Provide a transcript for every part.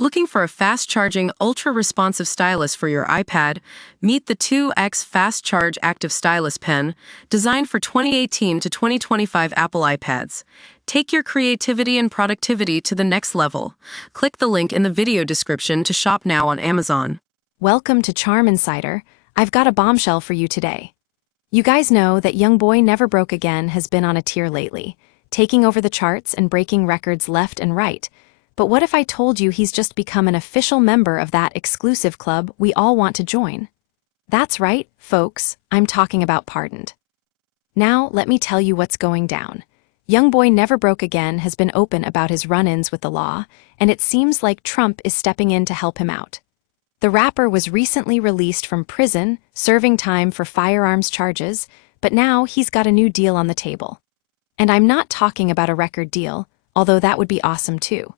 Looking for a fast-charging, ultra-responsive stylus for your iPad? Meet the 2X Fast Charge Active Stylus Pen, designed for 2018 to 2025 Apple iPads. Take your creativity and productivity to the next level. Click the link in the video description to shop now on Amazon. Welcome to Charm Insider. I've got a bombshell for you today. You guys know that YoungBoy Never Broke Again has been on a tear lately, taking over the charts and breaking records left and right. But what if I told you he's just become an official member of that exclusive club we all want to join? That's right, folks, I'm talking about Pardoned. Now, let me tell you what's going down. YoungBoy Never Broke Again has been open about his run-ins with the law, and it seems like Trump is stepping in to help him out. The rapper was recently released from prison, serving time for firearms charges, but now he's got a new deal on the table. And I'm not talking about a record deal, although that would be awesome too.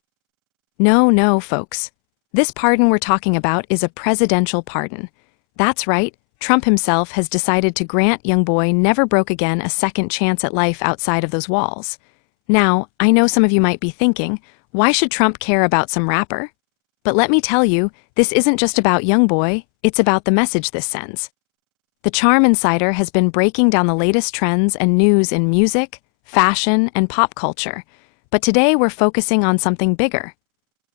No, folks. This pardon we're talking about is a presidential pardon. That's right, Trump himself has decided to grant YoungBoy Never Broke Again a second chance at life outside of those walls. Now, I know some of you might be thinking, why should Trump care about some rapper? But let me tell you, this isn't just about YoungBoy, it's about the message this sends. The Charm Insider has been breaking down the latest trends and news in music, fashion, and pop culture. But today we're focusing on something bigger.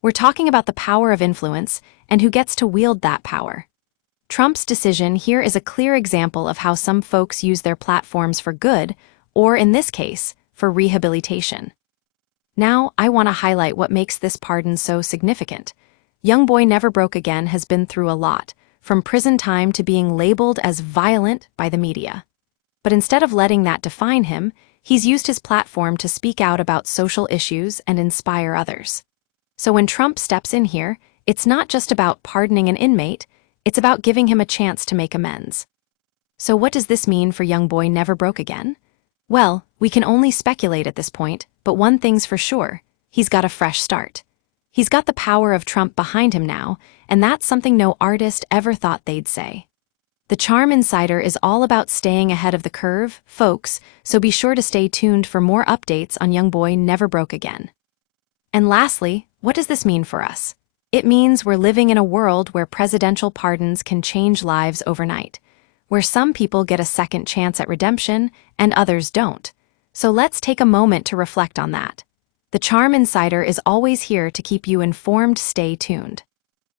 We're talking about the power of influence and who gets to wield that power. Trump's decision here is a clear example of how some folks use their platforms for good, or in this case, for rehabilitation. Now, I want to highlight what makes this pardon so significant. YoungBoy Never Broke Again has been through a lot, from prison time to being labeled as violent by the media. But instead of letting that define him, he's used his platform to speak out about social issues and inspire others. So when Trump steps in here, it's not just about pardoning an inmate, it's about giving him a chance to make amends. So what does this mean for YoungBoy Never Broke Again? Well, we can only speculate at this point, but one thing's for sure, he's got a fresh start. He's got the power of Trump behind him now, and that's something no artist ever thought they'd say. The Charm Insider is all about staying ahead of the curve, folks, so be sure to stay tuned for more updates on YoungBoy Never Broke Again. And lastly, what does this mean for us? It means we're living in a world where presidential pardons can change lives overnight, where some people get a second chance at redemption and others don't. So let's take a moment to reflect on that. The Charm Insider is always here to keep you informed. Stay tuned.